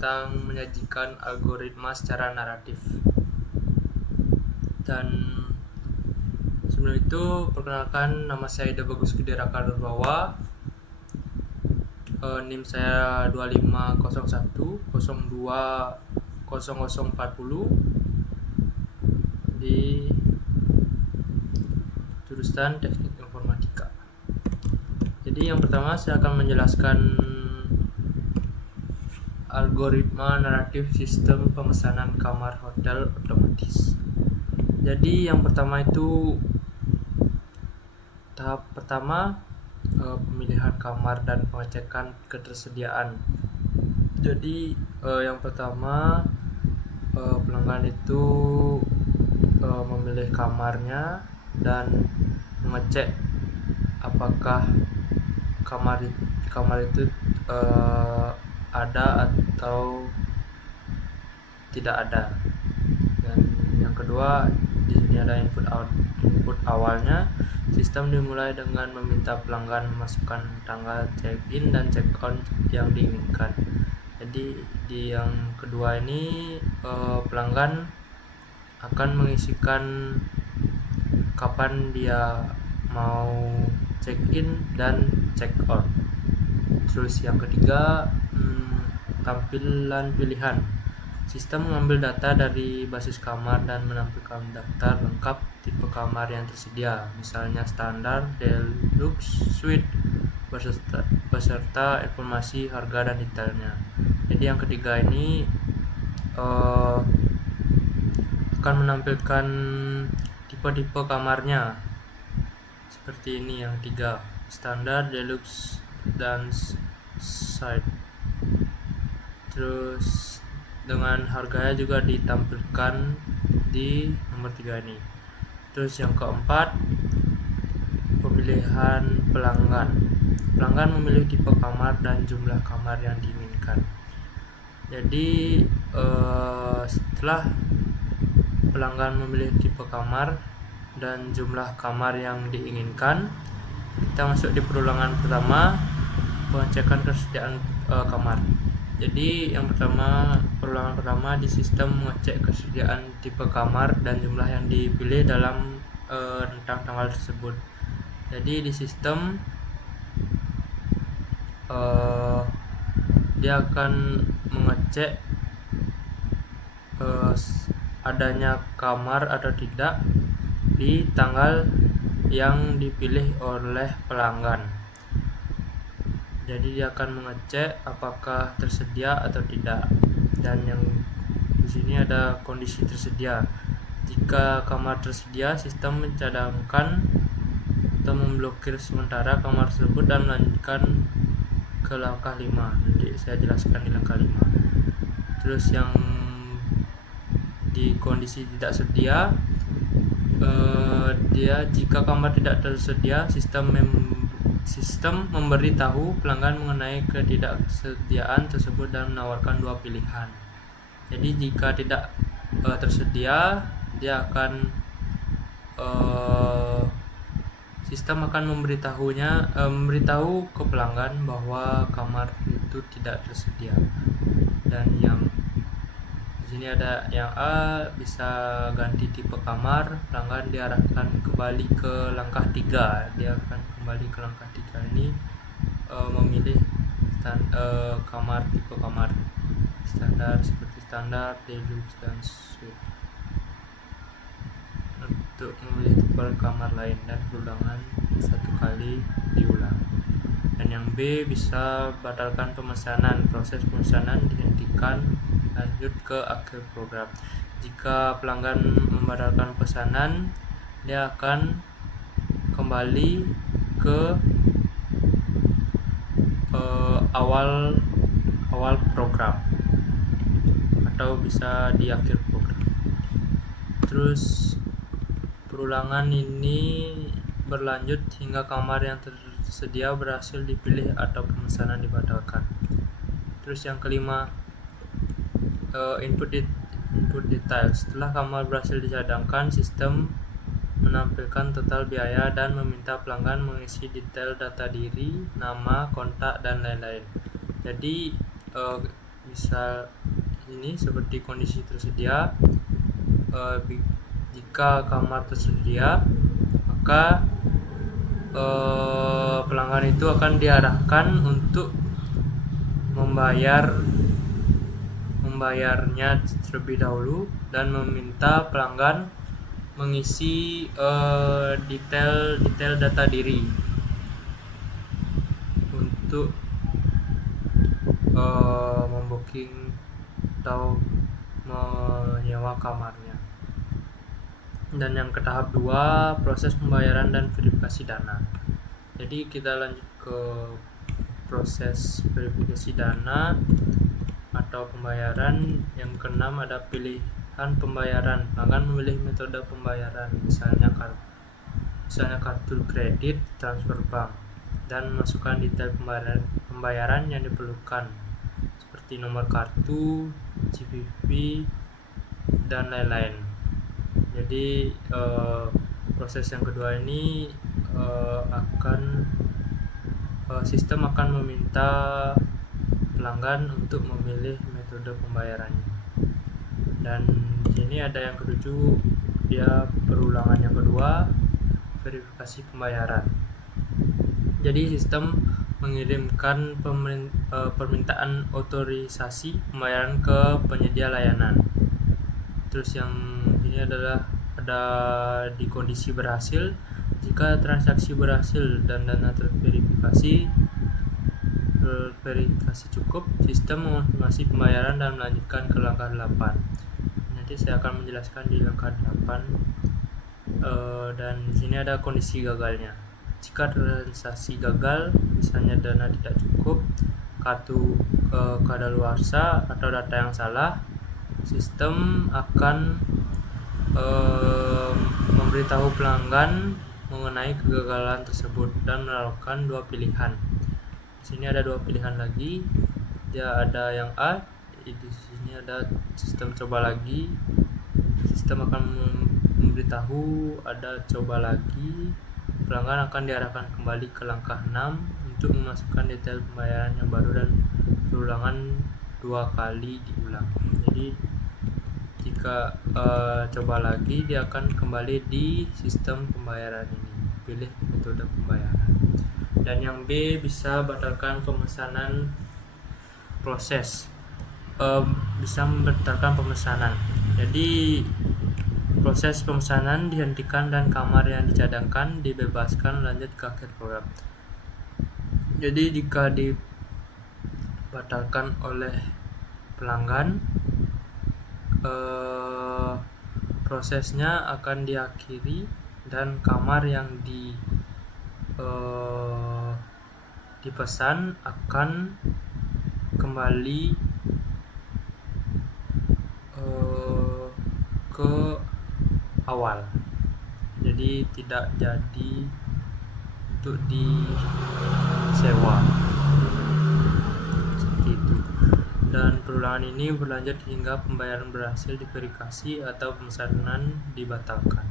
tentang menyajikan algoritma secara naratif. Dan sebelum itu, perkenalkan, nama saya Ida Bagus Kudiraka Nurbawa. NIM saya 2501020040 di jurusan Teknik Informatika. Jadi yang pertama saya akan menjelaskan algoritma naratif sistem pemesanan kamar hotel otomatis. Jadi yang pertama itu tahap pertama, pemilihan kamar dan pengecekan ketersediaan. Jadi yang pertama, pelanggan itu memilih kamarnya dan mengecek apakah kamar itu ada atau tidak ada. Dan yang kedua, di sini ada input awalnya. Sistem dimulai dengan meminta pelanggan memasukkan tanggal check-in dan check-out yang diinginkan. Jadi di yang kedua ini pelanggan akan mengisikan kapan dia mau check-in dan check-out. Terus yang ketiga, tampilan pilihan. Sistem mengambil data dari basis kamar dan menampilkan daftar lengkap tipe kamar yang tersedia, misalnya standar, deluxe, suite, beserta informasi harga dan detailnya. Jadi yang ketiga ini akan menampilkan tipe-tipe kamarnya seperti ini, yang tiga, standar, deluxe, dan suite. Terus dengan harganya juga ditampilkan di nomor 3 ini. Terus yang keempat, pemilihan pelanggan. Pelanggan memilih tipe kamar dan jumlah kamar yang diinginkan. Jadi setelah pelanggan memilih tipe kamar dan jumlah kamar yang diinginkan, kita masuk di perulangan pertama, pengecekan ketersediaan kamar. Jadi yang pertama, perulangan pertama di sistem mengecek kesediaan tipe kamar dan jumlah yang dipilih dalam rentang tanggal tersebut. Jadi di sistem dia akan mengecek adanya kamar atau tidak di tanggal yang dipilih oleh pelanggan. Jadi dia akan mengecek apakah tersedia atau tidak. Dan yang di sini ada kondisi tersedia. Jika kamar tersedia, sistem mencadangkan atau memblokir sementara kamar tersebut dan melanjutkan ke langkah 5. Nanti saya jelaskan di langkah 5. Terus yang di kondisi tidak sedia, jika kamar tidak tersedia, sistem memberitahu pelanggan mengenai ketidaksediaan tersebut dan menawarkan dua pilihan. Jadi jika tidak tersedia, dia akan sistem akan memberitahu ke pelanggan bahwa kamar itu tidak tersedia. Dan yang di sini ada yang A, bisa ganti tipe kamar. Pelanggan diarahkan kembali ke langkah 3. Dia akan kembali ke langkah 3 ini, memilih kamar, tipe kamar standar seperti standar, deluxe, dan suite. Untuk memilih tipe kamar lain, dan perulangan 1 kali diulang. Dan yang B, bisa batalkan pemesanan. Proses pemesanan dihentikan, lanjut ke akhir program. Jika pelanggan membatalkan pesanan, dia akan kembali ke awal program, atau bisa di akhir program. Terus perulangan ini berlanjut hingga kamar yang tersedia berhasil dipilih atau pemesanan dibatalkan. Terus yang kelima, input detail. Setelah kamar berhasil dicadangkan, sistem menampilkan total biaya dan meminta pelanggan mengisi detail data diri, nama, kontak, dan lain-lain. Jadi misal ini seperti kondisi tersedia. Jika kamar tersedia, maka pelanggan itu akan diarahkan untuk membayarnya terlebih dahulu dan meminta pelanggan mengisi detail data diri untuk membooking atau menyewa kamarnya. Dan yang ke tahap 2, proses pembayaran dan verifikasi dana. Jadi kita lanjut ke proses verifikasi dana atau pembayaran. Yang keenam ada pilihan pembayaran. Pelanggan memilih metode pembayaran, misalnya kartu kredit, transfer bank, dan masukkan detail pembayaran yang diperlukan seperti nomor kartu, CVV, dan lain-lain. Jadi proses yang kedua ini sistem akan meminta pelanggan untuk memilih metode pembayarannya. Dan di sini ada yang ketujuh, dia perulangan yang kedua, verifikasi pembayaran. Jadi sistem mengirimkan permintaan otorisasi pembayaran ke penyedia layanan. Terus yang ini adalah ada di kondisi berhasil. Jika transaksi berhasil dan dana terverifikasi cukup, sistem mengonfirmasi pembayaran dan melanjutkan ke langkah 8. Nanti saya akan menjelaskan di langkah 8. Dan di sini ada kondisi gagalnya. Jika transaksi gagal, misalnya dana tidak cukup, kartu kadaluarsa atau data yang salah, sistem akan memberitahu pelanggan mengenai kegagalan tersebut dan menawarkan dua pilihan. Di sini ada dua pilihan lagi. Dia ada yang A, di sini ada sistem coba lagi. Sistem akan memberitahu ada coba lagi. Pelanggan akan diarahkan kembali ke langkah 6 untuk memasukkan detail pembayaran yang baru dan perulangan 2 kali diulang. Jadi jika coba lagi, dia akan kembali di sistem pembayaran ini. Pilih metode pembayaran. Dan yang B, bisa batalkan pemesanan proses. Bisa membatalkan pemesanan. Jadi proses pemesanan dihentikan dan kamar yang dicadangkan dibebaskan lanjut ke akhir program. Jadi jika dibatalkan oleh pelanggan, prosesnya akan diakhiri dan kamar yang dipesan akan kembali ke awal. Jadi tidak jadi untuk disewa seperti itu. Dan perulangan ini berlanjut hingga pembayaran berhasil diverifikasi atau pemesanan dibatalkan.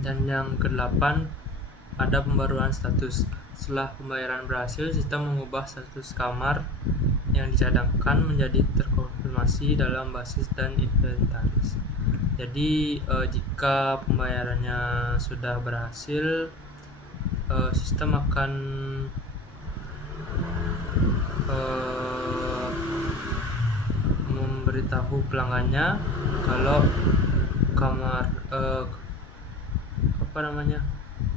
Dan yang ke-8 ada pembaruan status. Setelah pembayaran berhasil, sistem mengubah status kamar yang dicadangkan menjadi terkonfirmasi dalam basis dan inventaris. Jadi jika pembayarannya sudah berhasil, sistem akan memberitahu pelanggannya kalau kamar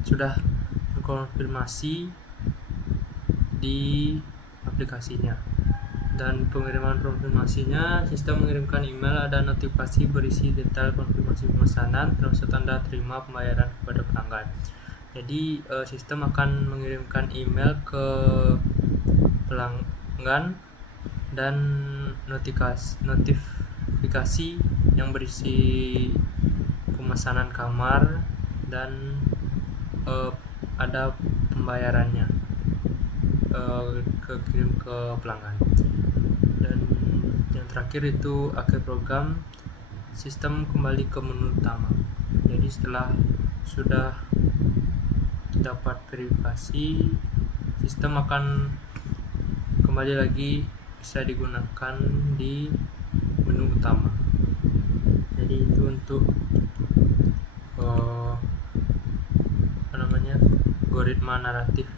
sudah terkonfirmasi di aplikasinya. Dan pengiriman konfirmasinya, sistem mengirimkan email ada notifikasi berisi detail konfirmasi pemesanan termasuk tanda terima pembayaran kepada pelanggan. Jadi sistem akan mengirimkan email ke pelanggan dan notifikasi yang berisi pemesanan kamar dan ada pembayarannya kirim ke pelanggan. Dan yang terakhir itu akhir program, sistem kembali ke menu utama. Jadi setelah sudah dapat verifikasi, sistem akan kembali lagi bisa digunakan di menu utama. Jadi itu untuk algoritma naratif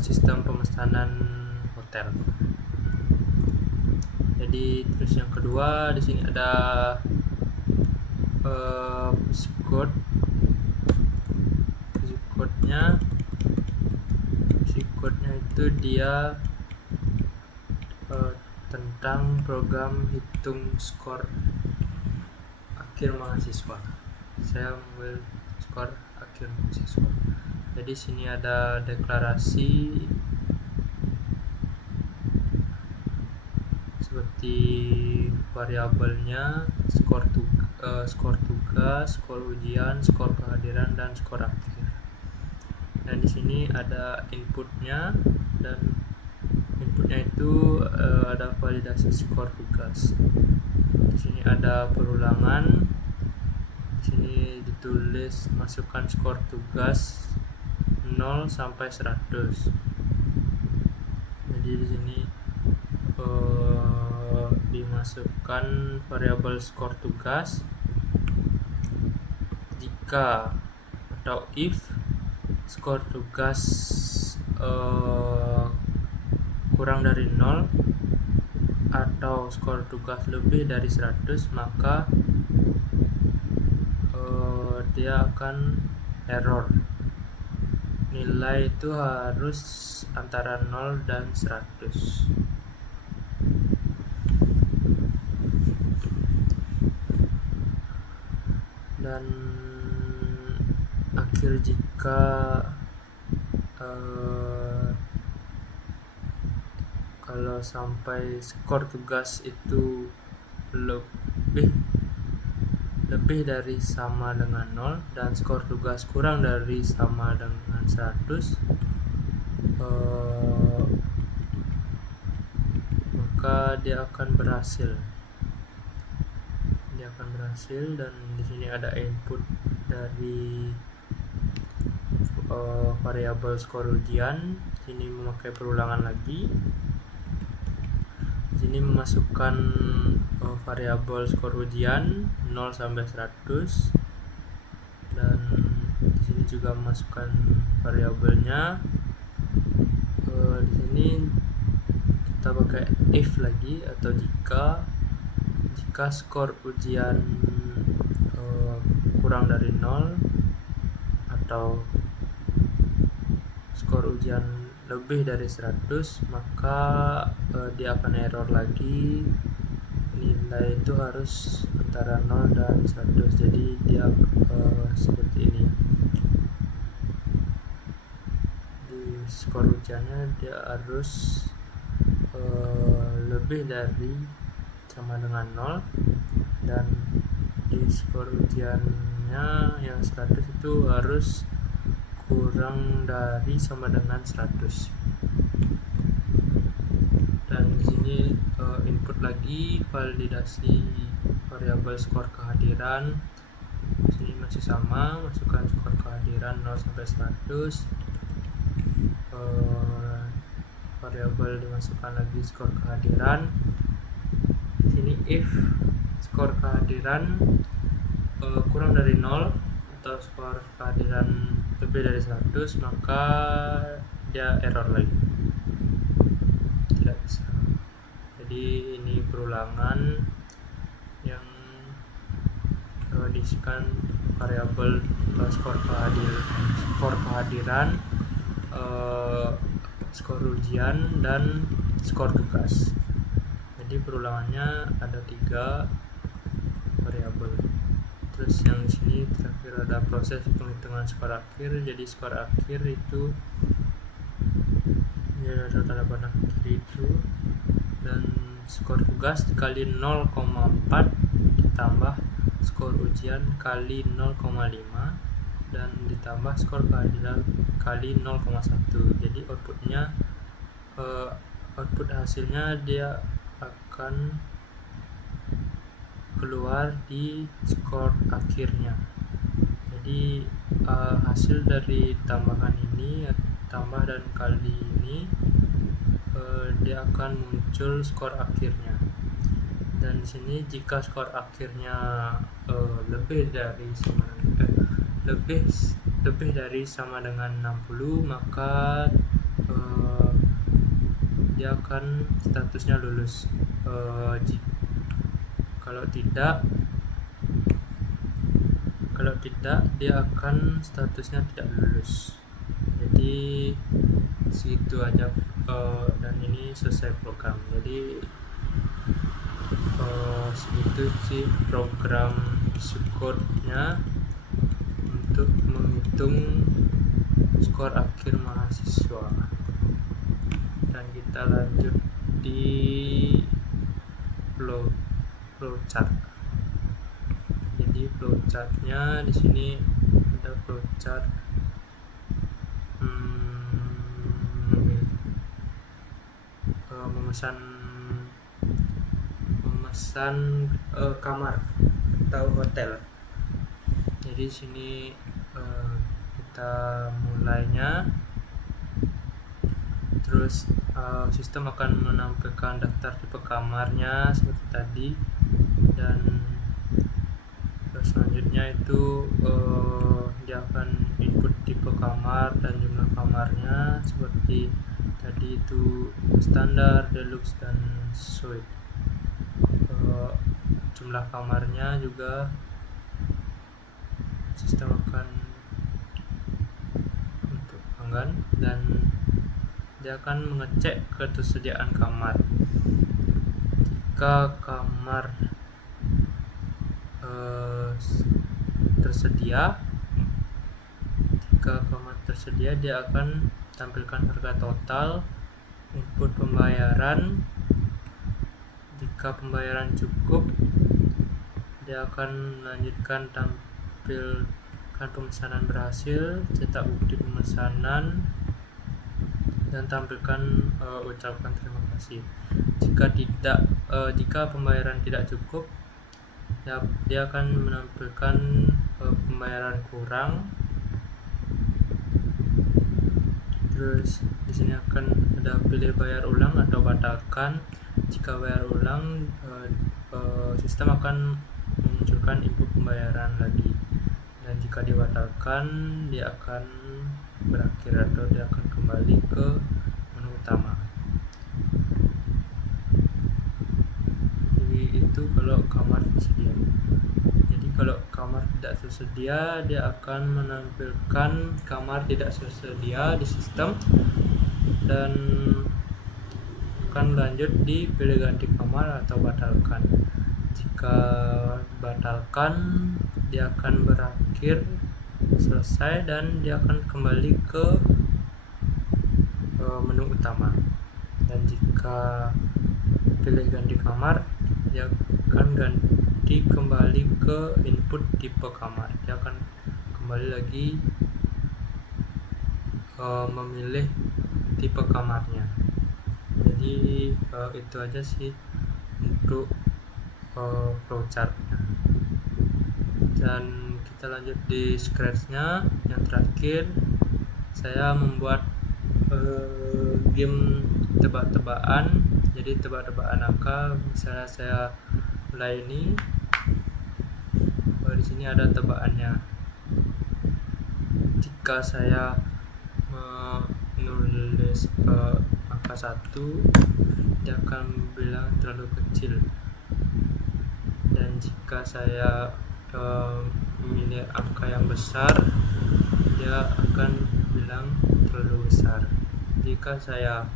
sistem pemesanan hotel. Jadi terus yang kedua di sini ada psikotnya itu dia tentang program hitung skor akhir mahasiswa. Saya ambil skor akhir mahasiswa. Jadi sini ada deklarasi seperti variabelnya skor tugas, skor ujian, skor kehadiran, dan skor akhir. Dan di sini ada inputnya, dan inputnya itu ada validasi skor tugas. Di sini ada perulangan. Di sini ditulis masukkan skor tugas 0 sampai 100. Jadi di sini dimasukkan variabel skor tugas jika atau if skor tugas kurang dari 0 atau skor tugas lebih dari 100, maka dia akan error. Nilai itu harus antara 0 dan 100. Dan akhir jika kalau sampai skor tugas itu lebih dari sama dengan 0 dan skor tugas kurang dari sama dengan 100, maka dia akan berhasil. Dan di sini ada input dari variabel skor ujian. Sini memakai perulangan lagi. Di sini memasukkan variabel skor ujian 0 sampai 100, dan di sini juga memasukkan variabelnya. Di sini kita pakai if lagi atau jika skor ujian kurang dari 0 atau skor ujian lebih dari 100, maka dia akan error lagi. Nilai itu harus antara 0 dan 100. Jadi dia seperti ini. Di skor ujiannya dia harus lebih dari sama dengan 0, dan di skor ujiannya yang 100 itu harus kurang dari sama dengan 100. Dan di sini input lagi validasi variabel skor kehadiran. Di sini masih sama, masukkan skor kehadiran 0 sampai 100. Variabel dimasukkan lagi skor kehadiran. Di sini if skor kehadiran kurang dari 0 atau skor kehadiran lebih dari 100, maka dia error lagi, tidak bisa. Jadi ini perulangan yang diisikan variabel skor kehadiran, skor ujian, dan skor tugas. Jadi perulangannya ada 3 variabel. Terus yang di sini terakhir ada proses penghitungan skor akhir. Jadi skor akhir itu ya ada tanda panah kiri itu, dan skor tugas dikali 0,4 ditambah skor ujian kali 0,5 dan ditambah skor kehadiran kali 0,1. Jadi output hasilnya dia akan keluar di skor akhirnya. Jadi hasil dari tambahan ini, tambah dan kali ini, dia akan muncul skor akhirnya. Dan di sini jika skor akhirnya lebih dari sama dengan 60, maka dia akan statusnya lulus. Kalau tidak dia akan statusnya tidak lulus. Jadi segitu aja, dan ini selesai program. Jadi segitu sih program Subcode-nya untuk menghitung skor akhir mahasiswa. Dan kita lanjut di flowchart. Jadi flowchartnya di sini ada flowchart memesan kamar atau hotel. Jadi sini kita mulainya. Terus sistem akan menampilkan daftar tipe kamarnya seperti tadi, dan selanjutnya itu dia akan input tipe kamar dan jumlah kamarnya seperti tadi itu standar, deluxe, dan suite. Jumlah kamarnya juga sistem akan untuk pelanggan, dan dia akan mengecek ketersediaan kamar. Jika kamar tersedia, dia akan tampilkan harga total, input pembayaran. Jika pembayaran cukup, dia akan melanjutkan tampilkan pemesanan berhasil, cetak bukti pemesanan, dan tampilkan ucapkan terima kasih. Jika pembayaran tidak cukup, dia akan menampilkan pembayaran kurang. Terus di sini akan ada pilih bayar ulang atau batalkan. Jika bayar ulang, sistem akan memunculkan input pembayaran lagi, dan jika dibatalkan, dia akan berakhir atau dia akan kembali ke menu utama. Jadi itu kalau kamar tersedia. Jadi kalau kamar tidak tersedia, dia akan menampilkan kamar tidak tersedia di sistem, dan akan lanjut di pilih ganti kamar atau batalkan. Jika batalkan, dia akan berakhir selesai, dan dia akan kembali ke menu utama. Dan jika pilih ganti kamar, dia akan ganti kembali ke input tipe kamar. Dia akan kembali lagi memilih tipe kamarnya. Jadi itu aja sih untuk flowchartnya. Dan kita lanjut di scratch-nya. Yang terakhir, saya membuat game tebak-tebakan. Jadi tebak-tebakan angka. Misalnya saya mulai ini, di sini ada tebakannya. Jika saya menulis angka 1, dia akan bilang terlalu kecil. Dan jika saya memilih angka yang besar, dia akan bilang terlalu besar. Jika saya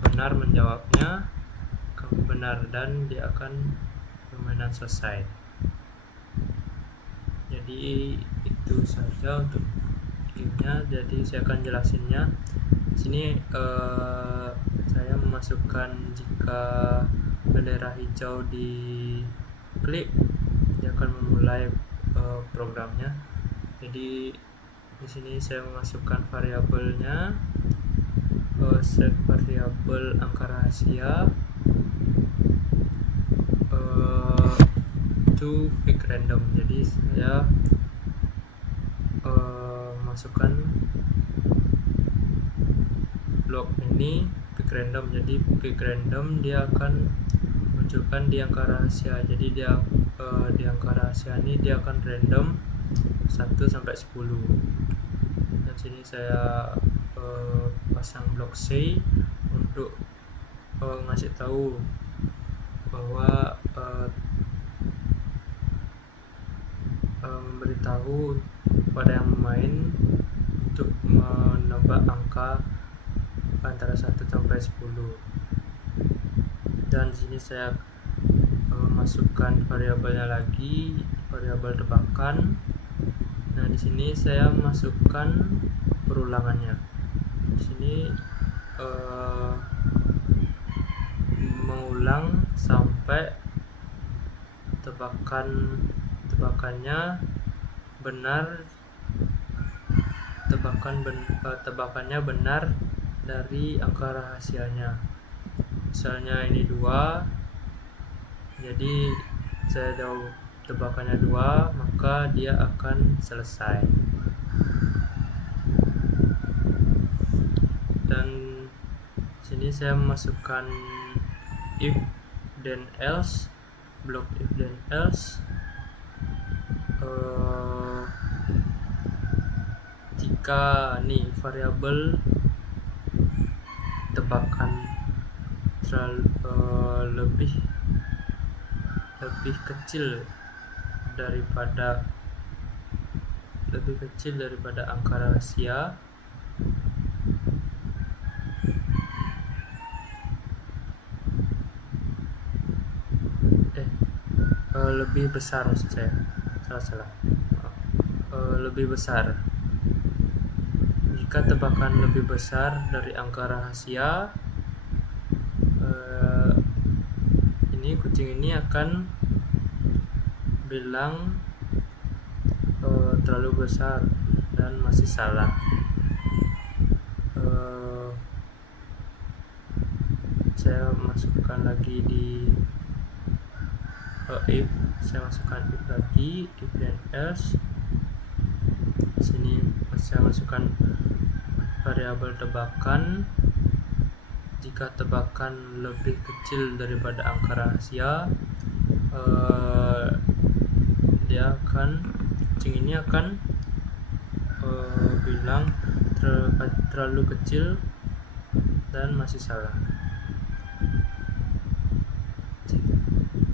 benar menjawabnya, benar, dan dia akan permainan selesai. Jadi itu saja untuk gamenya. Jadi saya akan jelasinnya. Di sini saya memasukkan jika bendera hijau diklik, dia akan memulai programnya. Jadi di sini saya memasukkan variabelnya, set variabel angka rahasia to pick random. Jadi saya masukkan blok ini pick random. Jadi pick random dia akan munculkan di angka rahasia. Jadi dia di angka rahasia ini dia akan random 1 sampai 10. Dan sini saya pasang blok say untuk ngasih tahu bahwa memberitahu pada yang main untuk menebak angka antara 1 sampai 10. Dan sini saya masukkan variabelnya lagi, variabel tebakan. Nah, di sini saya masukkan perulangannya. Di sini mengulang sampai tebakannya benar, tebakannya benar dari angka rahasianya. Misalnya ini 2, jadi saya tahu tebakannya 2, maka dia akan selesai. Dan sini saya masukkan if then else, blok if then else. Jika nih variabel tebakan lebih kecil daripada angka rahasia, lebih besar, maksud saya salah lebih besar. Jika tebakan lebih besar dari angka rahasia, ini kucing ini akan bilang terlalu besar dan masih salah. Saya masukkan lagi di if, saya masukkan if lagi, if then else. Sini saya masukkan variabel tebakan. Jika tebakan lebih kecil daripada angka rahasia, kucing ini akan bilang terlalu kecil dan masih salah.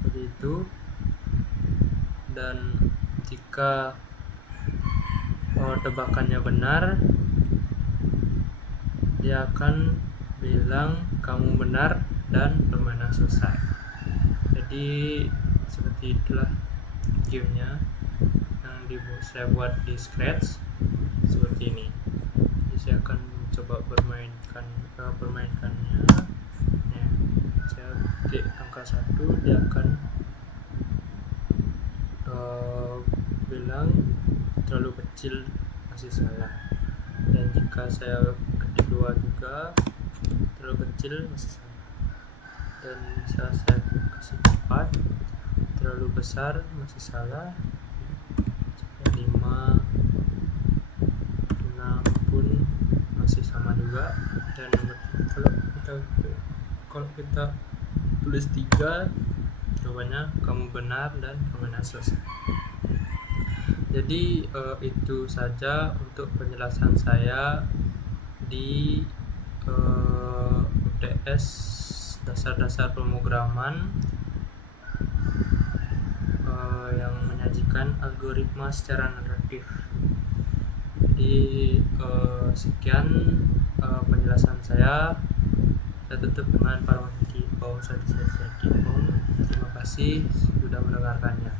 Jadi itu. Dan jika tebakannya benar, dia akan bilang kamu benar dan permainan selesai. Jadi seperti itulah gamenya yang saya buat di Scratch seperti ini. Jadi saya akan coba permainkannya. Ya, saya klik angka 1, dia akan bilang terlalu kecil, masih salah. Dan jika saya ketik 2 juga terlalu kecil, masih salah. Dan bisa saya kasih 4, terlalu besar, masih salah. 5, 6 pun masih sama juga. Dan kalau kita tulis 3, jawabannya kamu benar dan permainan selesai. Jadi itu saja untuk penjelasan saya di UTS dasar-dasar pemrograman yang menyajikan algoritma secara naratif. Jadi sekian penjelasan saya. Saya tutup dengan Parwati Om. Terima kasih sudah mendengarkannya.